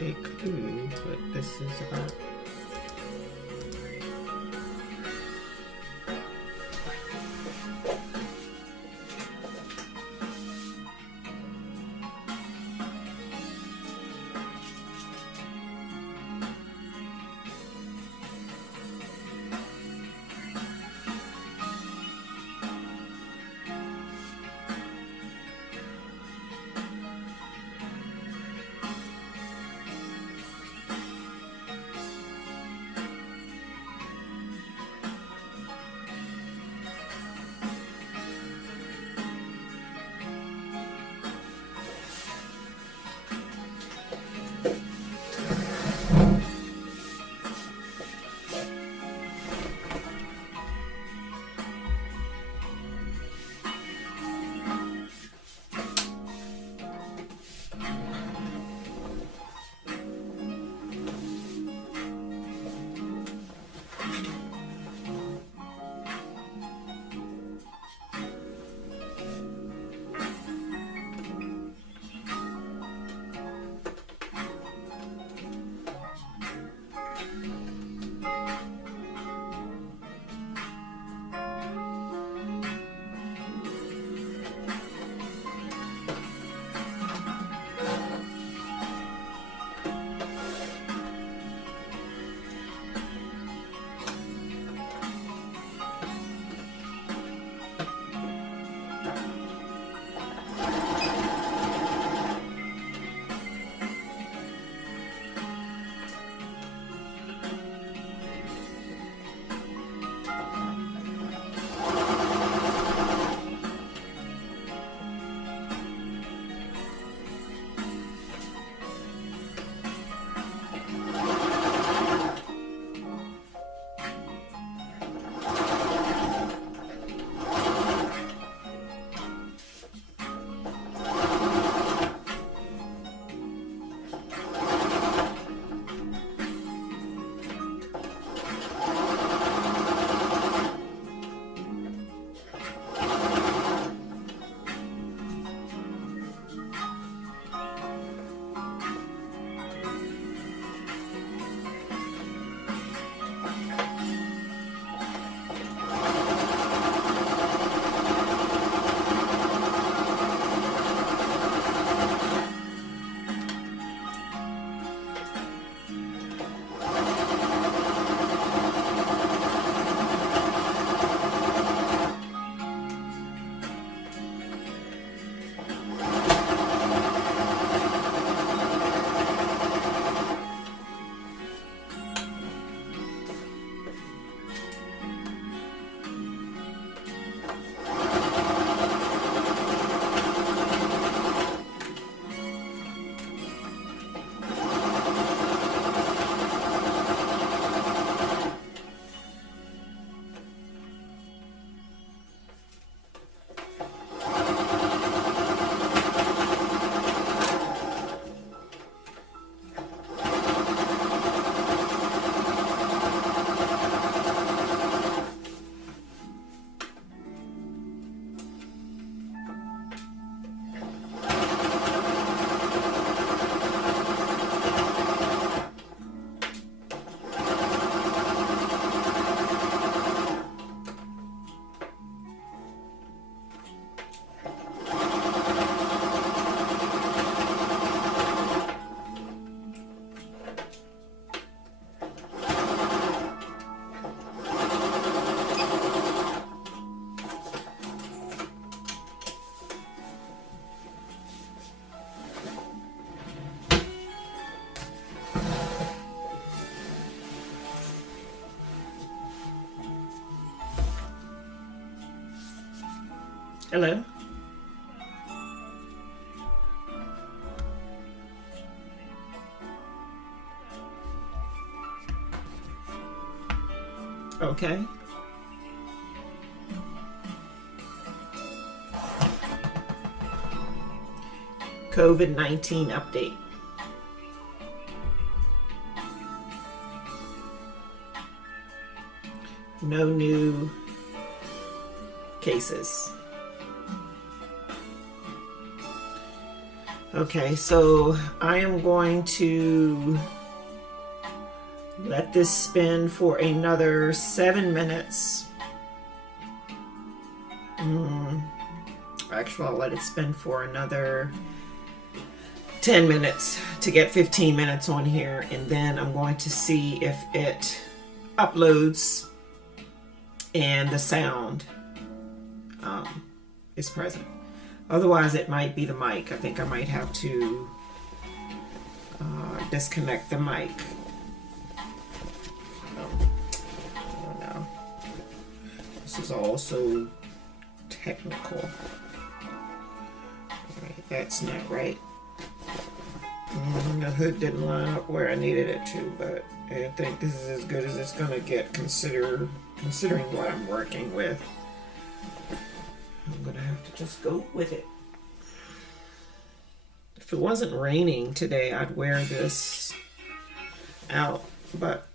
a clue what this is about. Hello. Okay. COVID-19 update. No new cases. Okay, so I am going to let this spin for another 7 minutes. Actually, I'll let it spin for another 10 minutes to get 15 minutes on here, and then I'm going to see if it uploads and the sound is present. Otherwise, it might be the mic. I think I might have to disconnect the mic. I don't know. This is all so technical. Alright, that's not right. The hood didn't line up where I needed it to, but I think this is as good as it's gonna get considering what I'm working with. I'm gonna have to just go with it. If it wasn't raining today, I'd wear this out, but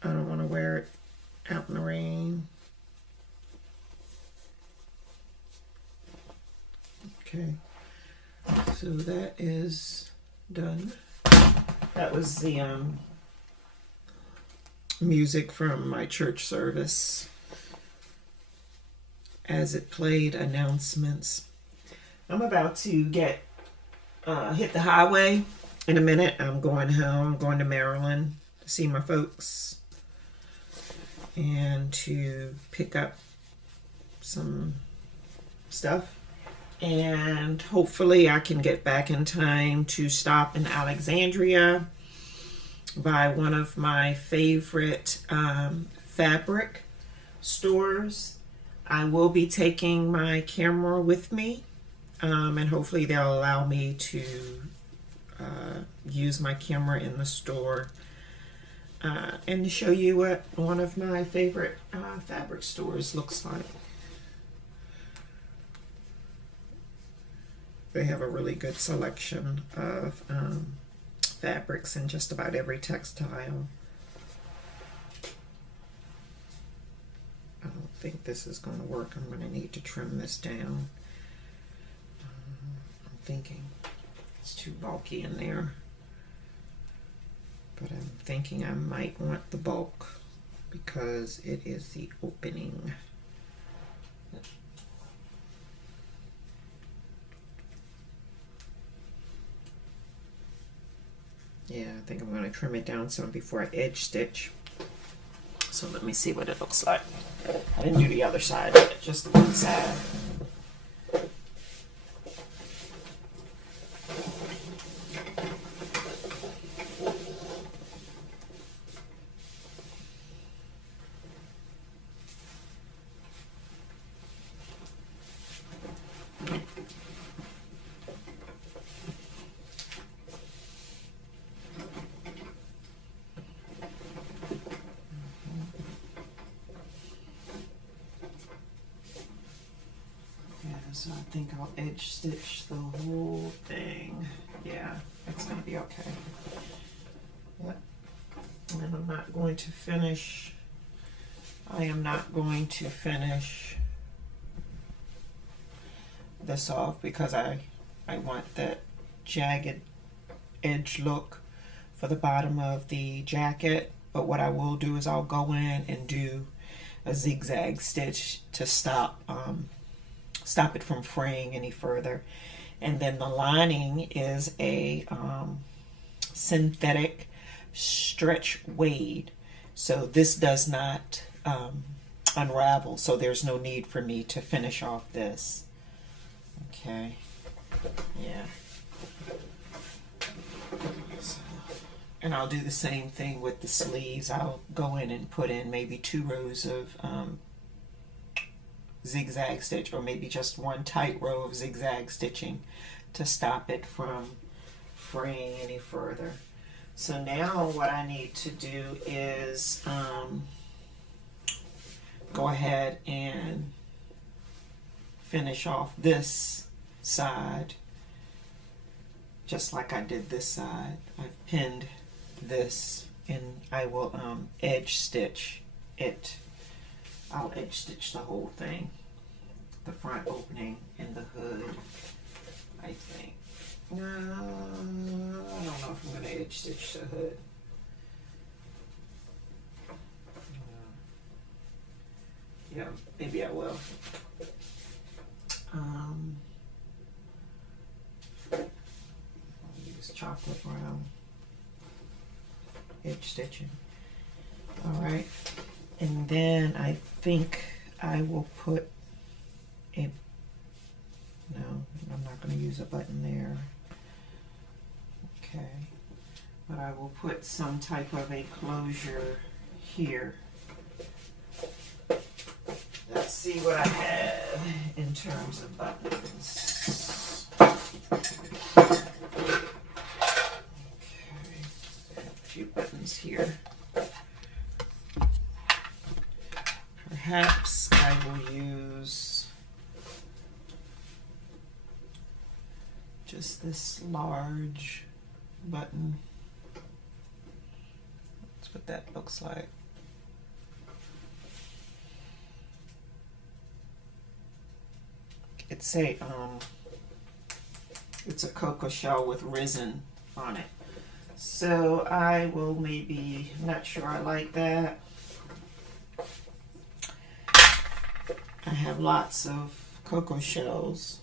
I don't want to wear it out in the rain. Okay, so that is done. That was the music from my church service as it played announcements. I'm about to hit the highway in a minute. I'm going home. I'm going to Maryland to see my folks and to pick up some stuff. And hopefully I can get back in time to stop in Alexandria by one of my favorite fabric stores. I will be taking my camera with me, and hopefully they'll allow me to use my camera in the store and to show you what one of my favorite fabric stores looks like. They have a really good selection of fabrics in just about every textile. I don't think this is going to work. I'm going to need to trim this down. I'm thinking it's too bulky in there. But I'm thinking I might want the bulk because it is the opening. Yeah, I think I'm going to trim it down some before I edge stitch. So let me see what it looks like. I didn't do the other side yet, just the one side. So I think I'll edge stitch the whole thing. Yeah, it's gonna be okay. Yep. And I'm not going to finish. I am not going to finish this off because I want that jagged edge look for the bottom of the jacket. But what I will do is I'll go in and do a zigzag stitch to stop it from fraying any further. And then the lining is a synthetic stretch weight, so this does not unravel, so there's no need for me to finish off this. Okay, yeah. And I'll do the same thing with the sleeves. I'll go in and put in maybe 2 rows of zigzag stitch, or maybe just one tight row of zigzag stitching to stop it from fraying any further. So now what I need to do is go ahead and finish off this side just like I did this side. I've pinned this and I will edge stitch it. I'll edge stitch the whole thing, the front opening and the hood, I think. No, I don't know if I'm going to edge stitch the hood. Yeah, maybe I will. I'll use chocolate brown edge stitching. All right, and then I think I will put a, no, I'm not going to use a button there. Okay, but I will put some type of a closure here. Let's see what I have in terms of buttons. Okay, a few buttons here. Perhaps I will use just this large button. That's what that looks like. It's a cocoa shell with resin on it. So I will maybe, not sure I like that. I have lots of cocoa shells.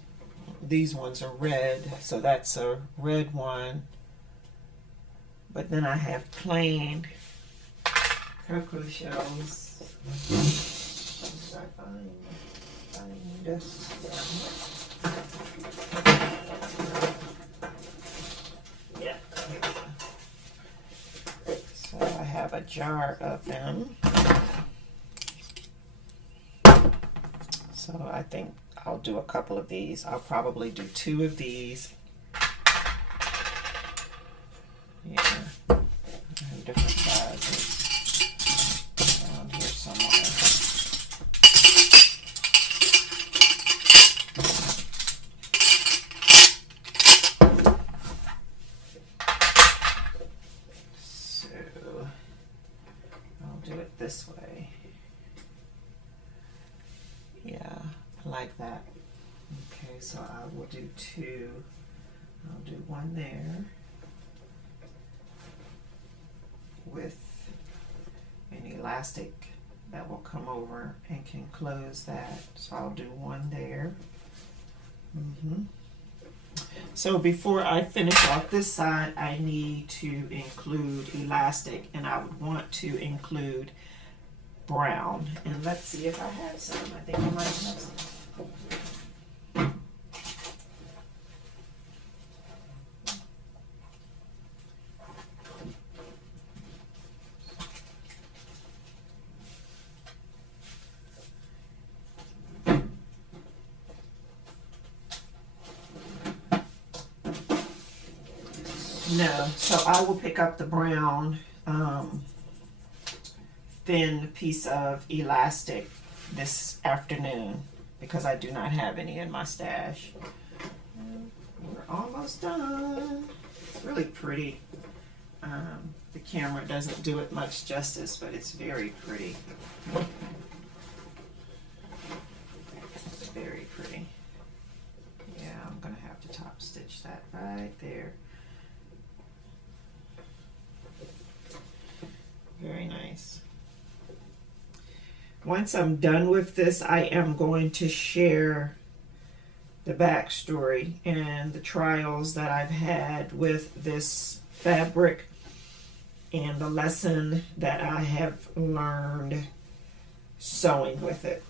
These ones are red, so that's a red one. But then I have plain cocoa shells. I find this. Yeah. So I have a jar of them. So I think I'll do a couple of these. I'll probably do 2 of these. Yeah, I have different sizes around here somewhere. So I'll do it this way. Yeah, I like that. Okay, so I will do 2. I'll do 1 there with an elastic that will come over and can close that. So I'll do 1 there. So before I finish off this side, I need to include elastic, and I would want to include brown. And let's see if I have some. I think I might have some. No, so I will pick up the brown thin piece of elastic this afternoon because I do not have any in my stash. We're almost done. It's really pretty. The camera doesn't do it much justice, but it's very pretty. It's very pretty. Yeah, I'm gonna have to top stitch that right there. Very nice. Once I'm done with this, I am going to share the backstory and the trials that I've had with this fabric and the lesson that I have learned sewing with it.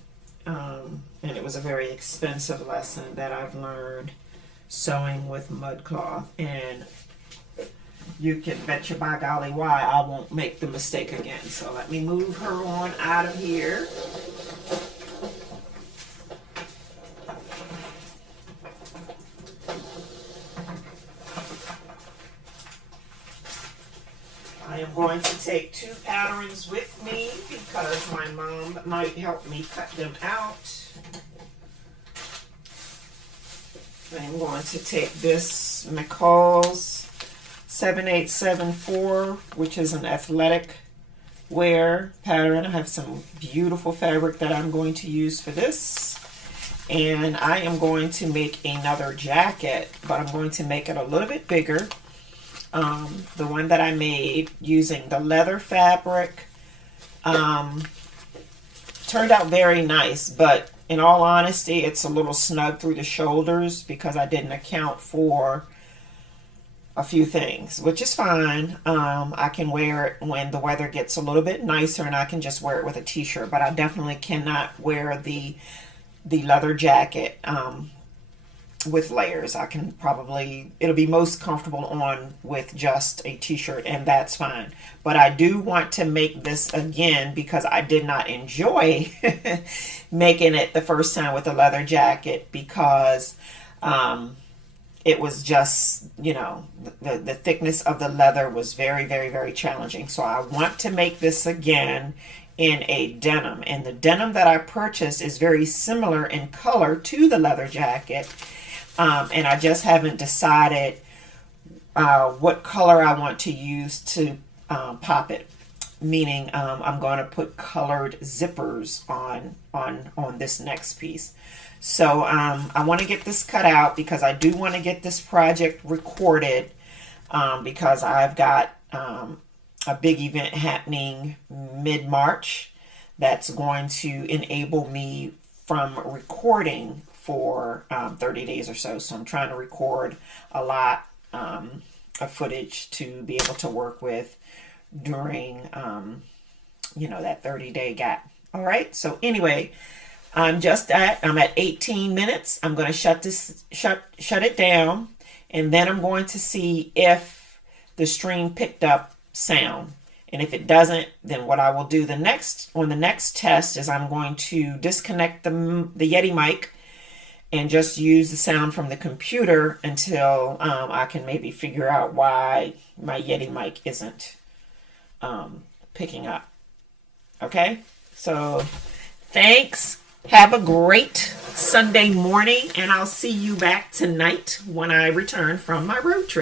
And it was a very expensive lesson that I've learned sewing with mud cloth, and you can bet your by golly why I won't make the mistake again. So let me move her on out of here. I am going to take 2 patterns with me because my mom might help me cut them out. I'm going to take this McCall's 7874, which is an athletic wear pattern. I have some beautiful fabric that I'm going to use for this. And I am going to make another jacket, but I'm going to make it a little bit bigger. The one that I made using the leather fabric turned out very nice, but in all honesty, it's a little snug through the shoulders because I didn't account for a few things, which is fine. I can wear it when the weather gets a little bit nicer, and I can just wear it with a t-shirt, but I definitely cannot wear the leather jacket with layers. I can probably, it'll be most comfortable on with just a t-shirt, and that's fine. But I do want to make this again because I did not enjoy making it the first time with the leather jacket because it was just, you know, the thickness of the leather was very, very, very challenging. So I want to make this again in a denim. And the denim that I purchased is very similar in color to the leather jacket. And I just haven't decided what color I want to use to pop it. Meaning I'm going to put colored zippers on this next piece. So I want to get this cut out because I do want to get this project recorded because I've got a big event happening mid-March that's going to enable me from recording for 30 days or so. So I'm trying to record a lot of footage to be able to work with during, you know, that 30-day gap. All right. So anyway, I'm at 18 minutes. I'm going to shut it down, and then I'm going to see if the stream picked up sound. And if it doesn't, then what I will do the next test is I'm going to disconnect the Yeti mic and just use the sound from the computer until I can maybe figure out why my Yeti mic isn't picking up. Okay, so thanks. Have a great Sunday morning, and I'll see you back tonight when I return from my road trip.